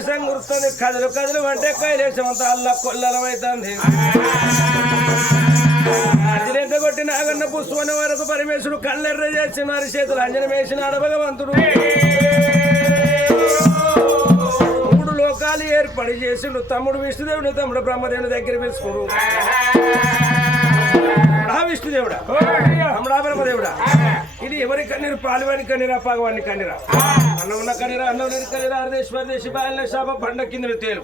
వర్షం కురుస్తుంది కథలు కథలు అంటే కైలేశం అంతా అల్ల కొల్లలమైతుంది అదిలెంక కొట్టి నాగన్న పుష్పని వరకు పరమేశ్వరుడు కళ్ళెర్ర చేసి మరి చేతులు అంజనం వేసినాడు భగవంతుడు మూడు లోకాలు ఏర్పడి చేసిండు తమ్ముడు విష్ణుదేవుని తమ్ముడు బ్రహ్మదేవుని దగ్గర పిలుచుకోడు విష్ణుదేవుడా తమ్ముడా బ్రహ్మదేవుడా ఇది ఎవరి కన్నీరు పాలువాని కన్నీరా పగవాని కన్నీరా అన్న ఉన్న కన్నీరా అన్న కన్నీరా అర్ధేశ్వర దేశి బాల శాప పండ కింద తేలు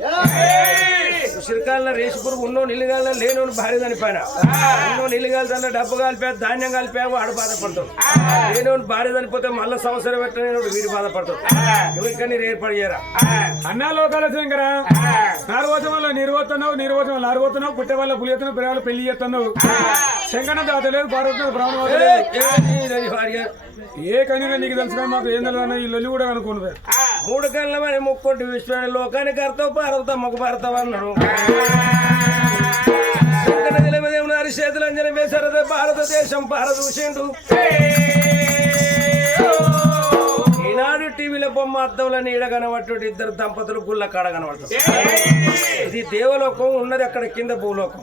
ఉసిరికాయల రేసుపురుగు ఉన్నో నిలుగాల లేనోని భార్య చనిపోయినా ఉన్నో నిలుగాల దాంట్లో డబ్బు కాలిపా ధాన్యం కలిపావు వాడు బాధపడతాడు లేనోని భార్య చనిపోతే మళ్ళీ సంవత్సరం పెట్టిన వీడు బాధపడతాడు ఎవరి కన్నీరు ఏర్పాటు చేయరా అన్నా లోకాల శంకర నాలుగోచంలో నిర్వోతున్నావు నిర్వోచంలో ఆరుపోతున్నావు పుట్టే వాళ్ళ పులియతున్నావు పిల్లలు పెళ్లి చేస్తున్నావు శంకర దాత లేదు పార్వతున్నావు బ్రాహ్మణ ఏ కనీగా నీకు తెలుసు మాకు ఏం తెలియదు ఈ లొల్లి కూడా అనుకోను మూడు కళ్ళ మరి ముక్కొంటి విశ్వాన్ని లోకానికి అర్థం పార్వతం మొక్క భారతం అన్నాడు చేతులు అంజన వేశారు భారతదేశం పారదూషిండు ఈనాడు టీవీలో బొమ్మ అద్దంలో నీడ కనబట్టు ఇద్దరు దంపతులు గుళ్ళ కాడ కనబడుతుంది ఇది దేవలోకం ఉన్నది అక్కడ కింద భూలోకం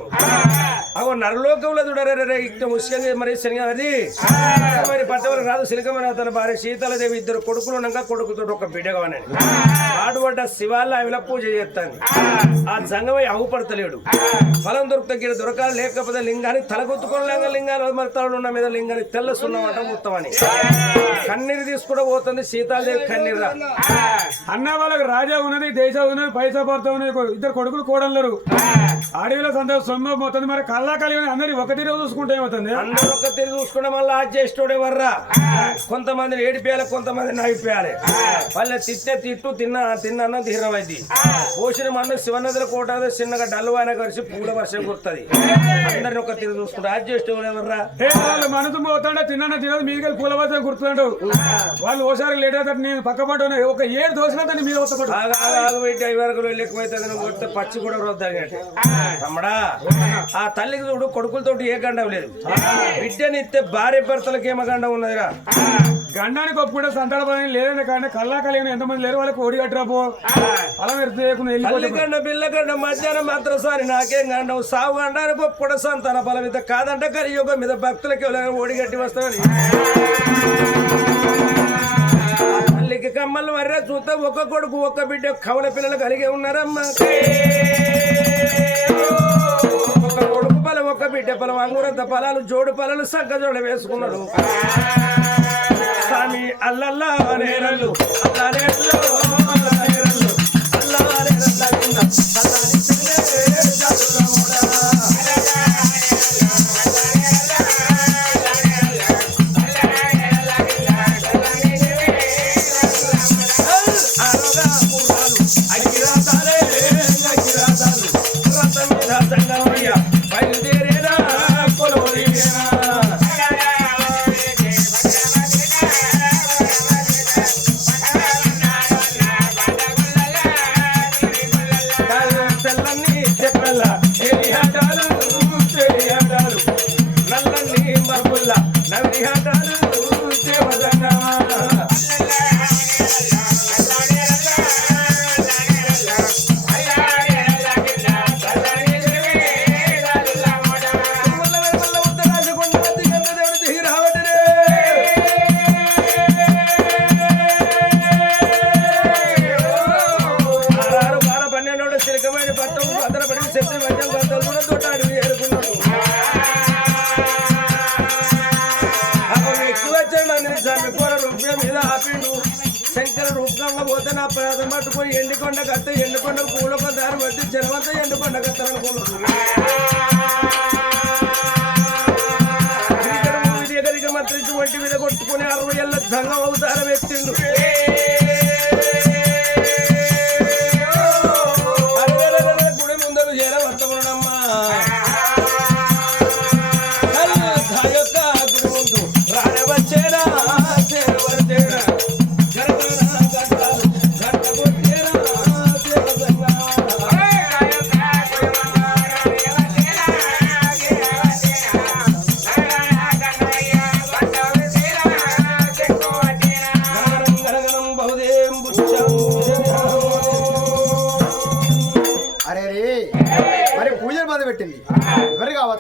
అగో నరలోకంలో చూడరే ఇక్కడ ముఖ్యంగా మరి శనిగా అది మరి పట్టవరం రాదు సిలికమైన తన భార్య సీతాలదేవి ఇద్దరు కొడుకులు ఉండగా కొడుకుతో ఒక బిడ్డగా ఆడుపడ్డ శివాల్లో ఆమెలా పూజ చేస్తాను ఆ జంగమై అగుపడతలేడు ఫలం దొరుకుతా దొరకాలి లేకపోతే లింగాన్ని తలగొత్తుకోలేక లింగాలు మరి తలలు ఉన్న మీద లింగాన్ని తెల్ల సున్నమాట మొత్తమని కన్నీరు తీసుకుంటూ పోతుంది సీతాదేవి కన్నీరు అన్న వాళ్ళకి రాజా ఉన్నది దేశం ఉన్నది పైసా భర్త ఉన్నది ఇద్దరు కొడుకులు కోడలు అడవిలో సొమ్ము పోతుంది మరి కల్లా కలిగి అందరి ఒక తీరు చూసుకుంటే ఏమవుతుంది అందరూ ఒక తీరు చూసుకుంటే మళ్ళీ ఆ చేసేటోడే వర్రా కొంతమందిని ఏడిపేయాలి కొంతమందిని నవ్విపేయాలి వాళ్ళ తిట్టే తిట్టు తిన్న తీరవైద్ది పోసిన మన శివనదుల కోట చిన్నగా డల్లు అయినా కలిసి పూల వర్షం కుడుతుంది అందరిని ఒక తీరు చూసుకుంటే ఆ చేసేటోడే వర్రా వాళ్ళు మనసు పోతాడే తిన్న తినదు మీది పూల వర్షం కుడుతుంటాడు వాళ్ళు ఓసారి లేట్ అవుతాడు నేను పక్క పట్టు ఒక 7 దోశలు మీరు వరకు ఎక్కువైతే పచ్చి కూడా వద్దాం తమ్ముడా ఆ తల్లికి చూడు కొడుకులతోటి ఏ గండం లేదు బిడ్డనిస్తే భార్య భర్తలకు ఏమో గండం ఉన్నదిరా గండానికి ఒప్పుకుంటే సంతాన పని లేదని కానీ కల్లా కలిగిన ఎంతమంది లేరు వాళ్ళకి ఓడి కట్టరాపో అలా గండ బిల్లగండ మధ్యాహ్నం మాత్రం సారి నాకేం గండం సాగు గండానికి ఒప్పుకుంటే సంతాన బలం మీద కాదంటే కలియుగం మీద భక్తులకి ఓడి కట్టి వస్తామని తల్లికి కమ్మలు మర్రే చూస్తే ఒక్క కొడుకు ఒక్క బిడ్డ కవల పిల్లలు కలిగే ఉన్నారమ్మా ఒక కొడుకు పొలం ఒక్క బిడ్డ పొలం అంగురంత పొలాలు జోడు పొలాలు సంక జోడ వేసుకున్నాడు స్వామి అల్లల్లా నేరల్లు అల్లా నేరల్లు అల్లా నేరల్లు అల్లా నేరల్లు శంకర రూపంగా పోతే నా ప్రాధం పట్టుకొని ఎండుకొండ కత్త ఎండుకొండ పూలొక దారి పట్టి జనమంతా ఎండుకొండ కత్తాలనుకున్నాడు దగ్గరికి మంత్రించి ఒంటి మీద కొట్టుకుని 60 ఏళ్ళ సంఘం అవతారం ఎత్తిండు గుడి ముందరు చేర వర్తమనమ్మా యొక్క గుడి ముందు రానవచ్చేరా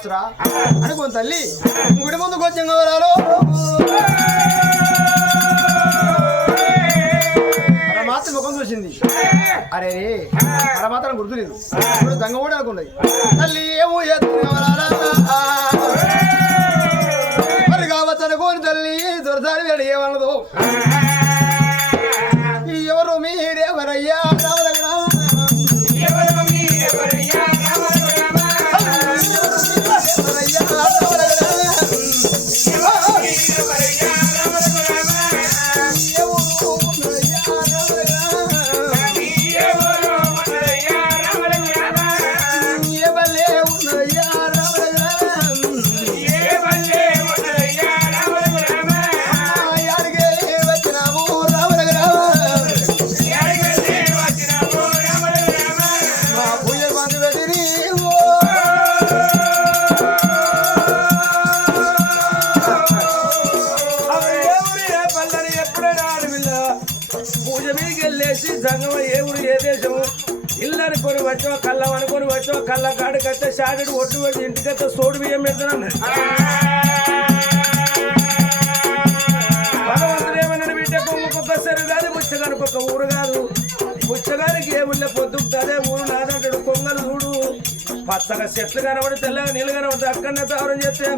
కావచ్చురా అనుకోని తల్లి గుడి ముందుకు వచ్చి వివరాలు పరమాత్మ ముఖం చూసింది. అరే పరమాత్మ గుర్తులేదు ఇప్పుడు దంగ కూడా అనుకున్నది. తల్లి ఏమో మరి కావచ్చు అనుకోని తల్లి దొరసారి వేడి ఏమన్నదు. ఎవరు మీరెవరయ్యా సంగమ ఏ ఊరు ఏ దేశము ఇల్లు అనుకొని వచ్చో కళ్ళం అనుకొని వచ్చో కళ్ళ కాడికైతే షాడెడ్ ఒట్టు వచ్చి ఇంటికైతే సోడు బియ్యం పెడుతున్నాను. భగవంతుడు ఏమన్నాడు బిడ్డ కొమ్ముకొక సరి కాదు పుచ్చగానికి ఒక ఊరు కాదు. పుచ్చగానికి ఏముళ్ళ పొద్దుకు అదే ఊరు నాదంటాడు. కొంగలు చూడు పచ్చగా చెట్లు కనబడి తెల్లగా నీళ్ళు కనబడి అక్కడనే తావరం చేస్తే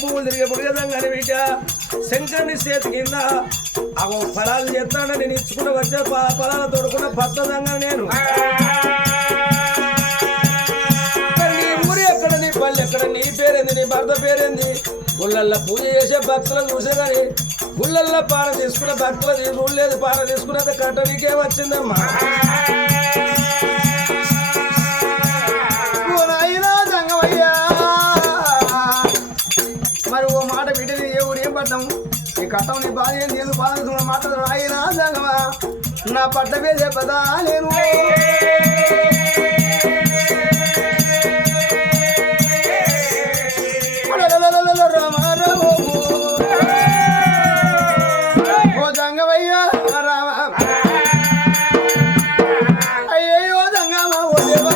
భూములు తిరిగే పుడిగదంగానే బిడ్డ శంకర్ని చేతి కింద అగో ఫలాలు చేస్తాను. నేను ఇచ్చుకున్న వచ్చే ఫలాలు తోడుకున్న పచ్చదంగా నేను నీ ఊరి ఎక్కడ నీ పల్లె ఎక్కడ నీ పేరేంది నీ భర్త పేరేంది. గుళ్ళల్లో పూజ చేసే భక్తులను చూసే కానీ గుళ్ళల్లో పాన తీసుకున్న భక్తులు చూడలేదు. పాన తీసుకున్నది కట్ట నీకేం వచ్చిందమ్మా. మరి ఓ మాట బిడ్డని ఏ ఊరు ఏం పడ్డాం ఈ కట్టం నీ బాధ ఏం నేను బాధ మాట్లాడు ఆయన సంగమా నా పట్ల మీద చెప్పదా నేను ఓ సంగమయ్యా రామ అయ్యో సంగమ ఓ దేవా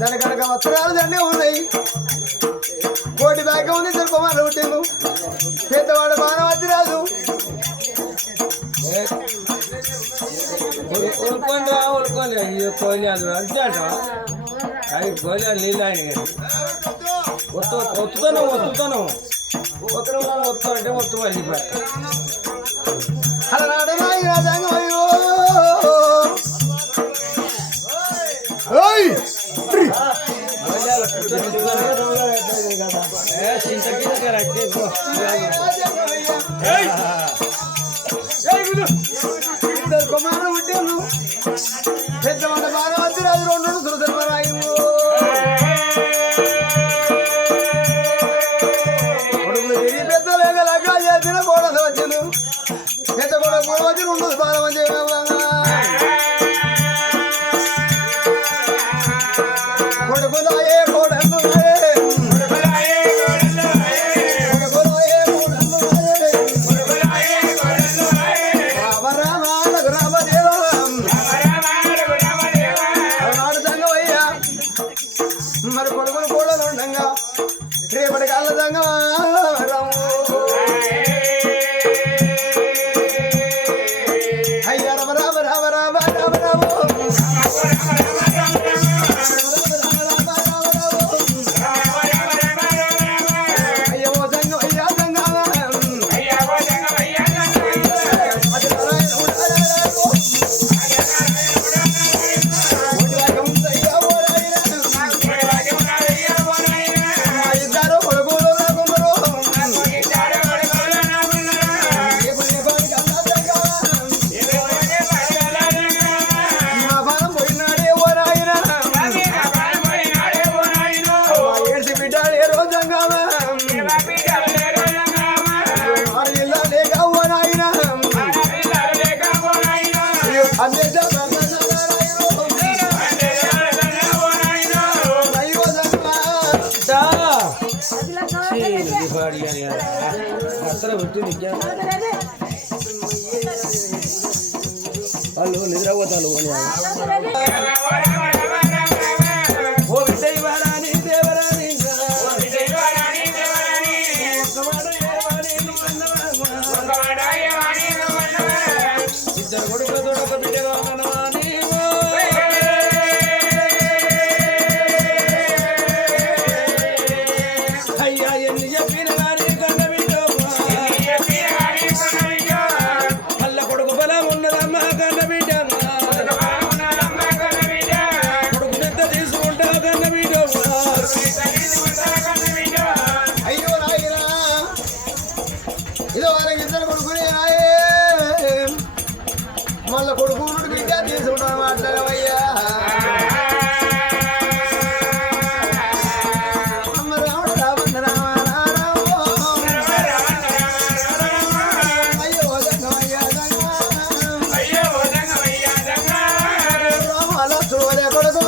దానికనక వస్త్రాలు దండే ఉన్నాయి. కోటి బ్యాగ్ ఉంది తెలుపమాలు పుట్టిండు పెద్దవాడు బాణవతి రాజు అది గోళ నీళ్ళు ఆయన ఒత్తుతాను ఒకరు ఒత్తు అంటే ఒత్తు వెళ్ళిపోయి అలనాడు రాజంగమయ్యో కుమారు పుట్టాను పెద్దవాడు బాణవతి రాజు రెండు దురధర్మరాయు కొడుకులు తిరిగి పెద్దలేక లగ్గా చేసిన కోడలు వచ్చను పెద్ద కొడుకు వచ్చి రెండు బాణం కొడుకులాయే కోడలు మరి కొడుకులు కోడలు ఉండగా రేపటి కాళ్ళ దంగా అయ్యా రామ రామ రామ రామ రామ రామ అయ్యో సంగం అయ్యా సంగ అసలు పెట్టింది వాళ్ళు నిద్రపోతాను ఓ విజయవారాని దేవరాని ఇద్దరు కొడుకులతో ఒక బిడ్డగా అయ్యా ఎన్ని చెప్పిన కానీ కన్న బిడ్డ మల్ల కొడుకు బలం ఉన్నదమ్మా కన్న బిడ్డ కొడుకు పెద్ద తీసుకుంటా కన్న బిడ్డ అయ్యో నాయనా ఇదో వాళ్ళకి ఇద్దరు కొడుకునే నాయే మళ్ళా కొడుకు బిడ్డ తీసుకుంటాను మాట్లాడవయ్యా అమ్మ రాముడు రావంద రామ అయ్యో దంగమయ్యా రామాల చూడే కొడుకు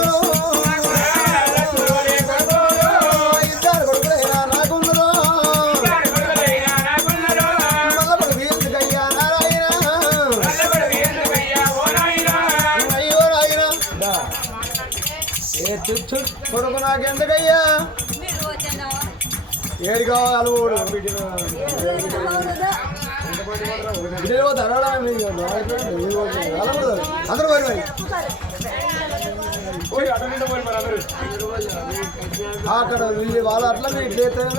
ఇద్దరు కొడుకులైనా నాకుందరో మళ్ళా కొడుకు ఎందుకయ్యా నారాయణ అయ్యో నాయన ఏ చుచ్చు కొడుకు నాకెందుకయ్యా ఏడు కావాలి ఊడు ఇదేవో ధరడా అందరూ పోయి మరి అక్కడ వీళ్ళు వాళ్ళు అట్లా మీరు ఇట్లా ఎత్తారు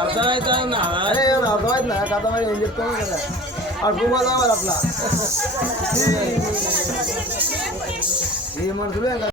అర్థమవుతా అరే అర్థమైంది నాకు అర్థమైంది ఏం చెప్తాను కదా అడుగుపోదా వాళ్ళు అట్లా ఈ మనుషులు